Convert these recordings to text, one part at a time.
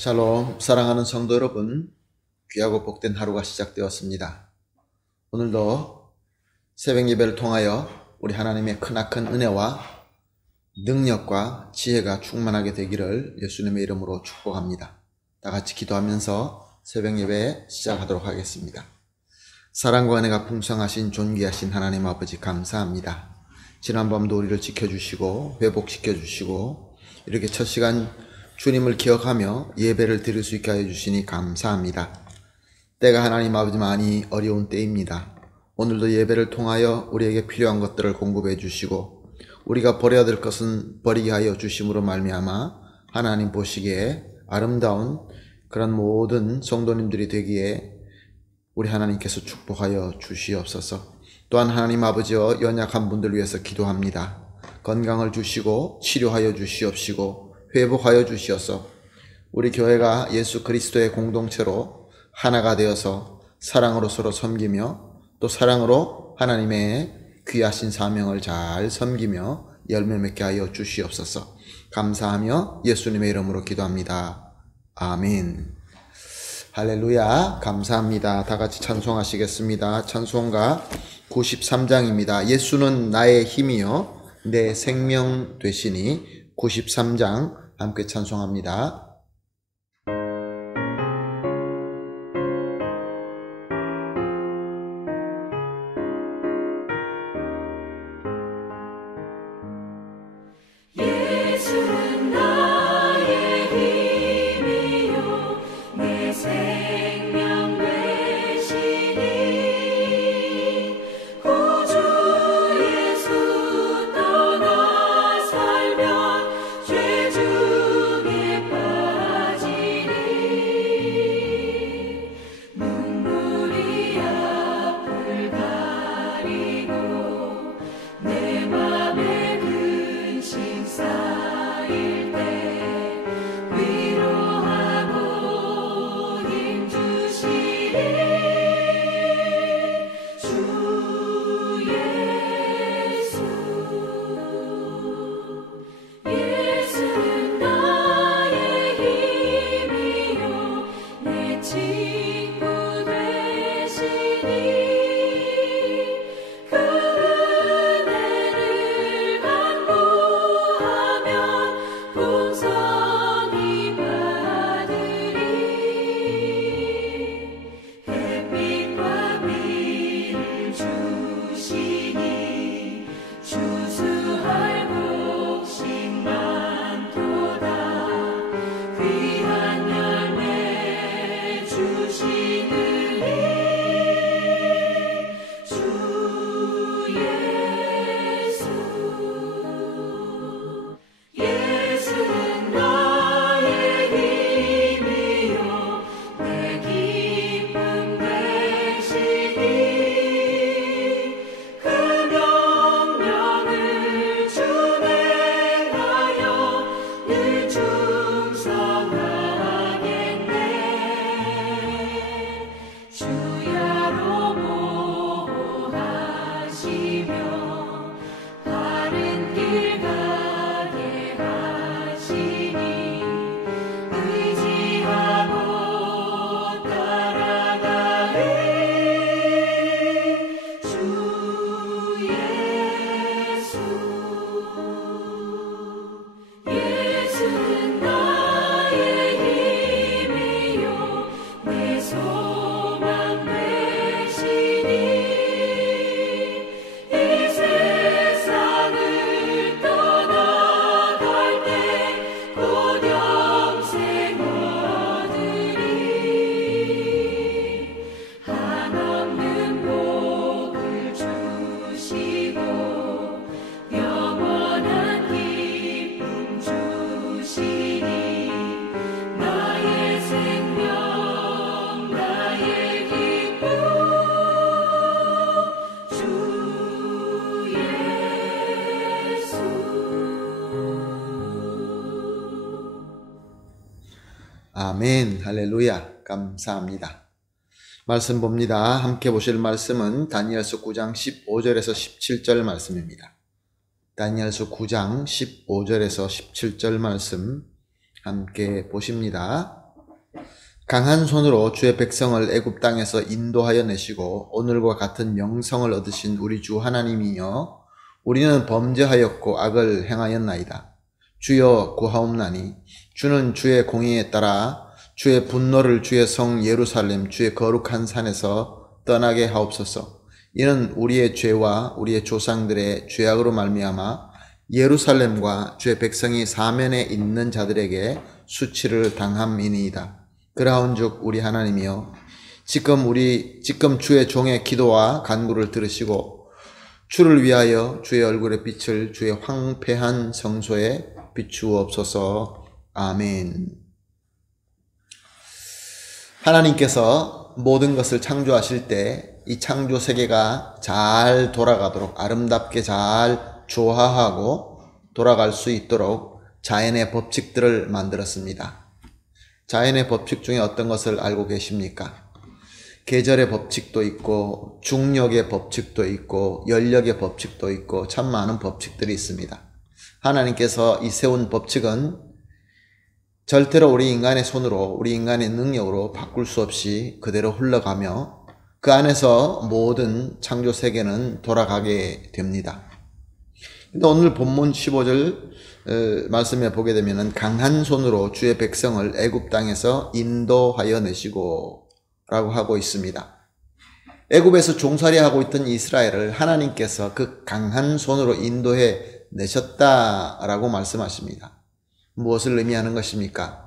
샬롬, 사랑하는 성도 여러분, 귀하고 복된 하루가 시작되었습니다. 오늘도 새벽 예배를 통하여 우리 하나님의 크나큰 은혜와 능력과 지혜가 충만하게 되기를 예수님의 이름으로 축복합니다. 다 같이 기도하면서 새벽 예배 시작하도록 하겠습니다. 사랑과 은혜가 풍성하신 존귀하신 하나님 아버지 감사합니다. 지난밤도 우리를 지켜주시고 회복시켜주시고 이렇게 첫 시간 주님을 기억하며 예배를 드릴 수 있게 하여 주시니 감사합니다. 때가 하나님 아버지 많이 어려운 때입니다. 오늘도 예배를 통하여 우리에게 필요한 것들을 공급해 주시고 우리가 버려야 될 것은 버리게 하여 주심으로 말미암아 하나님 보시기에 아름다운 그런 모든 성도님들이 되기에 우리 하나님께서 축복하여 주시옵소서. 또한 하나님 아버지여 연약한 분들 위해서 기도합니다. 건강을 주시고 치료하여 주시옵시고 회복하여 주시어서 우리 교회가 예수 그리스도의 공동체로 하나가 되어서 사랑으로 서로 섬기며 또 사랑으로 하나님의 귀하신 사명을 잘 섬기며 열매 맺게 하여 주시옵소서. 감사하며 예수님의 이름으로 기도합니다. 아멘. 할렐루야. 감사합니다. 다 같이 찬송하시겠습니다. 찬송가 93장입니다. 예수는 나의 힘이요 내 생명 되시니 93장 함께 찬송합니다. 예수는 나의 힘이요 내 생명 되시니 구주 예수 떠나 살면 죄 중에 빠지니 눈물이 앞을 가리고 내 맘에 근심 쌓일 때 위로하고 힘 주시니 주 예수. 예수는 나의 힘이요 내 친구 되시니 그 은혜를 간구하면 풍성히 받으리. 햇빛과 비를 주시니 추수할 곡식 많도다. 귀한 열매 주시느니 주 예수. 예수는 나의 힘이요 내 기쁨 되시니 그 명령을 준행하여 늘 충성하겠네. 주야로 보호하시며 바른 길 가게 하시니 의지하고 따라가리. 주 예수. 예수는 나의 힘이요 내 소망 되시니 이 세상을 떠나갈 때 곧 영생 얻으리. 한없는 복을 주시고 영원한 기쁨 주시니 나의 생명 나의 기쁨 주 예수. 아멘. 할렐루야. 감사합니다. 말씀 봅니다. 함께 보실 말씀은 다니엘서 9장 15절에서 17절 말씀입니다. 다니엘서 9장 15절에서 17절 말씀 함께 보십니다. 강한 손으로 주의 백성을 애굽 땅에서 인도하여 내시고 오늘과 같은 명성을 얻으신 우리 주 하나님이여, 우리는 범죄하였고 악을 행하였나이다. 주여 구하옵나니 주는 주의 공의에 따라 주의 분노를 주의 성 예루살렘 주의 거룩한 산에서 떠나게 하옵소서. 이는 우리의 죄와 우리의 조상들의 죄악으로 말미암아 예루살렘과 주의 백성이 사면에 있는 자들에게 수치를 당함이니이다. 그라온즉 우리 하나님이여, 지금 주의 종의 기도와 간구를 들으시고 주를 위하여 주의 얼굴의 빛을 주의 황폐한 성소에 비추옵소서. 아멘. 하나님께서 모든 것을 창조하실 때 이 창조 세계가 잘 돌아가도록, 아름답게 잘 조화하고 돌아갈 수 있도록 자연의 법칙들을 만들었습니다. 자연의 법칙 중에 어떤 것을 알고 계십니까? 계절의 법칙도 있고 중력의 법칙도 있고 연력의 법칙도 있고 참 많은 법칙들이 있습니다. 하나님께서 이 세운 법칙은 절대로 우리 인간의 손으로, 우리 인간의 능력으로 바꿀 수 없이 그대로 흘러가며 그 안에서 모든 창조 세계는 돌아가게 됩니다. 근데 오늘 본문 15절 말씀에 보게 되면은 강한 손으로 주의 백성을 애굽 땅에서 인도하여 내시고 라고 하고 있습니다. 애굽에서 종살이하고 있던 이스라엘을 하나님께서 그 강한 손으로 인도해 내셨다라고 말씀하십니다. 무엇을 의미하는 것입니까?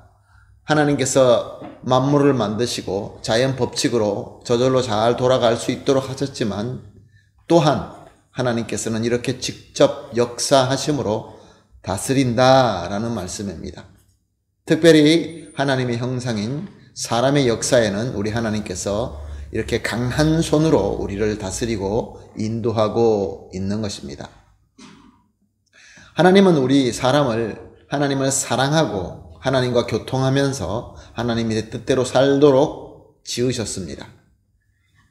하나님께서 만물을 만드시고 자연 법칙으로 저절로 잘 돌아갈 수 있도록 하셨지만 또한 하나님께서는 이렇게 직접 역사하심으로 다스린다라는 말씀입니다. 특별히 하나님의 형상인 사람의 역사에는 우리 하나님께서 이렇게 강한 손으로 우리를 다스리고 인도하고 있는 것입니다. 하나님은 우리 사람을 하나님을 사랑하고 하나님과 교통하면서 하나님의 뜻대로 살도록 지으셨습니다.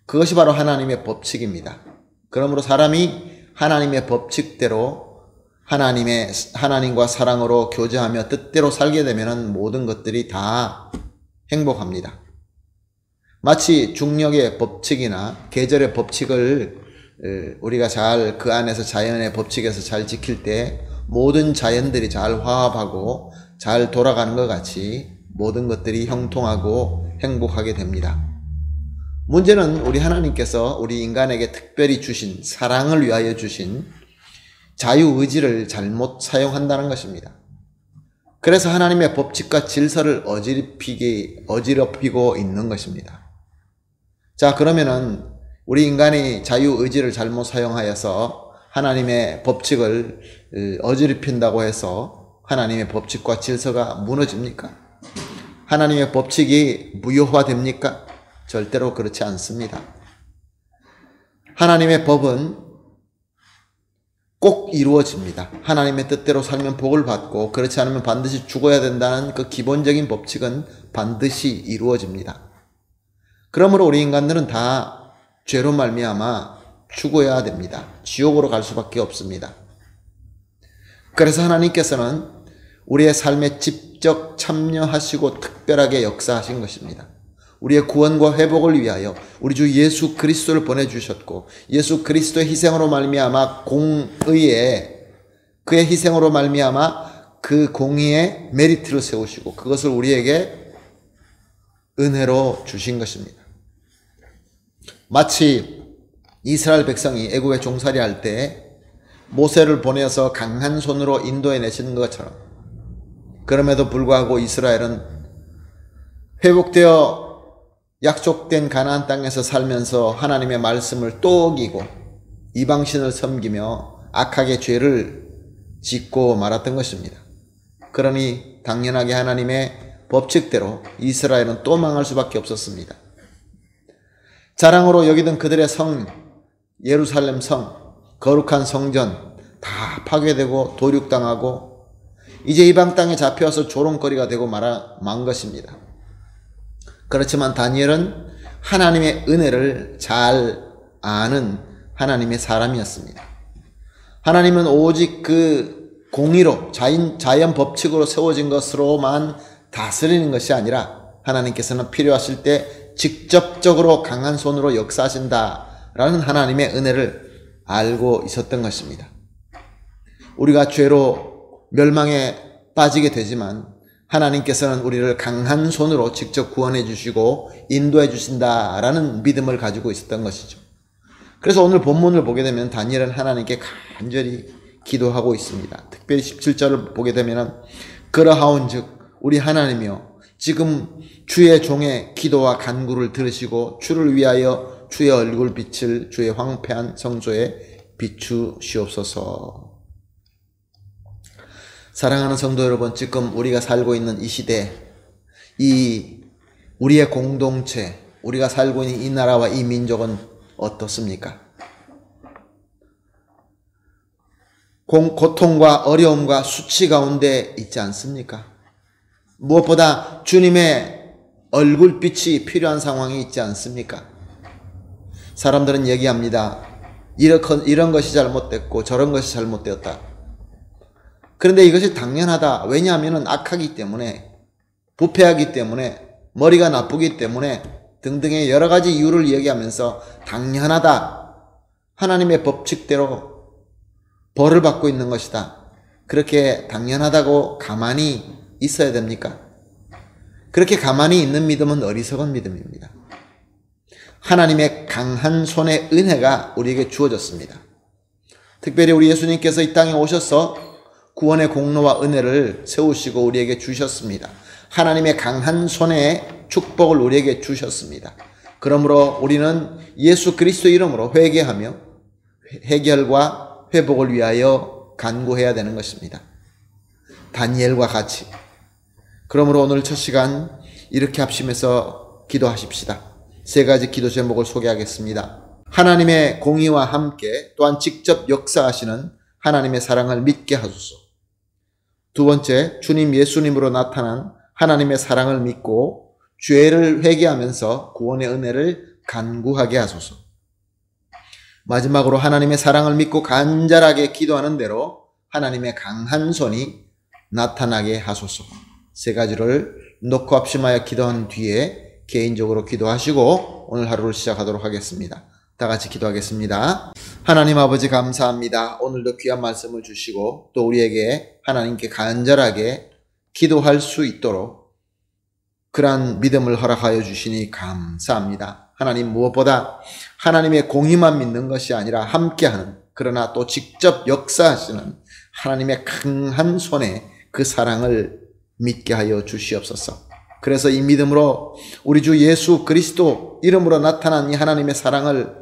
그것이 바로 하나님의 법칙입니다. 그러므로 사람이 하나님의 법칙대로 하나님과 사랑으로 교제하며 뜻대로 살게 되면 모든 것들이 다 행복합니다. 마치 중력의 법칙이나 계절의 법칙을 우리가 잘 그 안에서 자연의 법칙에서 잘 지킬 때 모든 자연들이 잘 화합하고 잘 돌아가는 것 같이 모든 것들이 형통하고 행복하게 됩니다. 문제는 우리 하나님께서 우리 인간에게 특별히 주신, 사랑을 위하여 주신 자유의지를 잘못 사용한다는 것입니다. 그래서 하나님의 법칙과 질서를 어지럽히고 있는 것입니다. 자, 그러면은 우리 인간이 자유의지를 잘못 사용하여서 하나님의 법칙을 어지럽힌다고 해서 하나님의 법칙과 질서가 무너집니까? 하나님의 법칙이 무효화됩니까? 절대로 그렇지 않습니다. 하나님의 법은 꼭 이루어집니다. 하나님의 뜻대로 살면 복을 받고 그렇지 않으면 반드시 죽어야 된다는 그 기본적인 법칙은 반드시 이루어집니다. 그러므로 우리 인간들은 다 죄로 말미암아 죽어야 됩니다. 지옥으로 갈 수밖에 없습니다. 그래서 하나님께서는 우리의 삶에 직접 참여하시고 특별하게 역사하신 것입니다. 우리의 구원과 회복을 위하여 우리 주 예수 그리스도를 보내주셨고 예수 그리스도의 희생으로 말미암아 공의에 그의 희생으로 말미암아 그 공의의 메리트를 세우시고 그것을 우리에게 은혜로 주신 것입니다. 마치 이스라엘 백성이 애굽에 종살이할 때 모세를 보내서 강한 손으로 인도해 내시는 것처럼 그럼에도 불구하고 이스라엘은 회복되어 약속된 가나안 땅에서 살면서 하나님의 말씀을 또 어기고 이방신을 섬기며 악하게 죄를 짓고 말았던 것입니다. 그러니 당연하게 하나님의 법칙대로 이스라엘은 또 망할 수밖에 없었습니다. 자랑으로 여기던 그들의 성, 예루살렘 성, 거룩한 성전 다 파괴되고 도륙당하고 이제 이방 땅에 잡혀서 조롱거리가 되고 만 것입니다. 그렇지만 다니엘은 하나님의 은혜를 잘 아는 하나님의 사람이었습니다. 하나님은 오직 그 공의로 자연 법칙으로 세워진 것으로만 다스리는 것이 아니라 하나님께서는 필요하실 때 직접적으로 강한 손으로 역사하신다라는 하나님의 은혜를 알고 있었던 것입니다. 우리가 죄로 멸망에 빠지게 되지만 하나님께서는 우리를 강한 손으로 직접 구원해 주시고 인도해 주신다라는 믿음을 가지고 있었던 것이죠. 그래서 오늘 본문을 보게 되면 다니엘은 하나님께 간절히 기도하고 있습니다. 특별히 17절을 보게 되면 그러하온즉 우리 하나님이여 지금 주의 종의 기도와 간구를 들으시고 주를 위하여 주의 얼굴빛을 주의 황폐한 성소에 비추시옵소서. 사랑하는 성도 여러분, 지금 우리가 살고 있는 이 시대, 이 우리의 공동체, 우리가 살고 있는 이 나라와 이 민족은 어떻습니까? 고통과 어려움과 수치 가운데 있지 않습니까? 무엇보다 주님의 얼굴빛이 필요한 상황이 있지 않습니까? 사람들은 얘기합니다. 이런 것이 잘못됐고 저런 것이 잘못되었다. 그런데 이것이 당연하다. 왜냐하면 악하기 때문에, 부패하기 때문에, 머리가 나쁘기 때문에 등등의 여러 가지 이유를 얘기하면서 당연하다. 하나님의 법칙대로 벌을 받고 있는 것이다. 그렇게 당연하다고 가만히 있어야 됩니까? 그렇게 가만히 있는 믿음은 어리석은 믿음입니다. 하나님의 강한 손의 은혜가 우리에게 주어졌습니다. 특별히 우리 예수님께서 이 땅에 오셔서 구원의 공로와 은혜를 세우시고 우리에게 주셨습니다. 하나님의 강한 손의 축복을 우리에게 주셨습니다. 그러므로 우리는 예수 그리스도 이름으로 회개하며 해결과 회복을 위하여 간구해야 되는 것입니다. 다니엘과 같이. 그러므로 오늘 첫 시간 이렇게 합심해서 기도하십시다. 세 가지 기도 제목을 소개하겠습니다. 하나님의 공의와 함께 또한 직접 역사하시는 하나님의 사랑을 믿게 하소서. 두 번째, 주님 예수님으로 나타난 하나님의 사랑을 믿고 죄를 회개하면서 구원의 은혜를 간구하게 하소서. 마지막으로 하나님의 사랑을 믿고 간절하게 기도하는 대로 하나님의 강한 손이 나타나게 하소서. 세 가지를 놓고 합심하여 기도한 뒤에 개인적으로 기도하시고 오늘 하루를 시작하도록 하겠습니다. 다 같이 기도하겠습니다. 하나님 아버지 감사합니다. 오늘도 귀한 말씀을 주시고 또 우리에게 하나님께 간절하게 기도할 수 있도록 그러한 믿음을 허락하여 주시니 감사합니다. 하나님, 무엇보다 하나님의 공의만 믿는 것이 아니라 함께하는, 그러나 또 직접 역사하시는 하나님의 강한 손에 그 사랑을 믿게 하여 주시옵소서. 그래서 이 믿음으로 우리 주 예수 그리스도 이름으로 나타난 이 하나님의 사랑을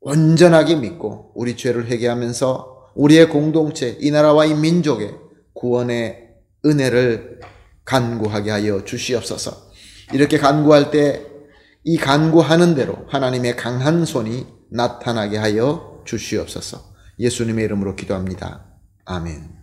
온전하게 믿고 우리 죄를 회개하면서 우리의 공동체, 이 나라와 이 민족의 구원의 은혜를 간구하게 하여 주시옵소서. 이렇게 간구할 때 이 간구하는 대로 하나님의 강한 손이 나타나게 하여 주시옵소서. 예수님의 이름으로 기도합니다. 아멘.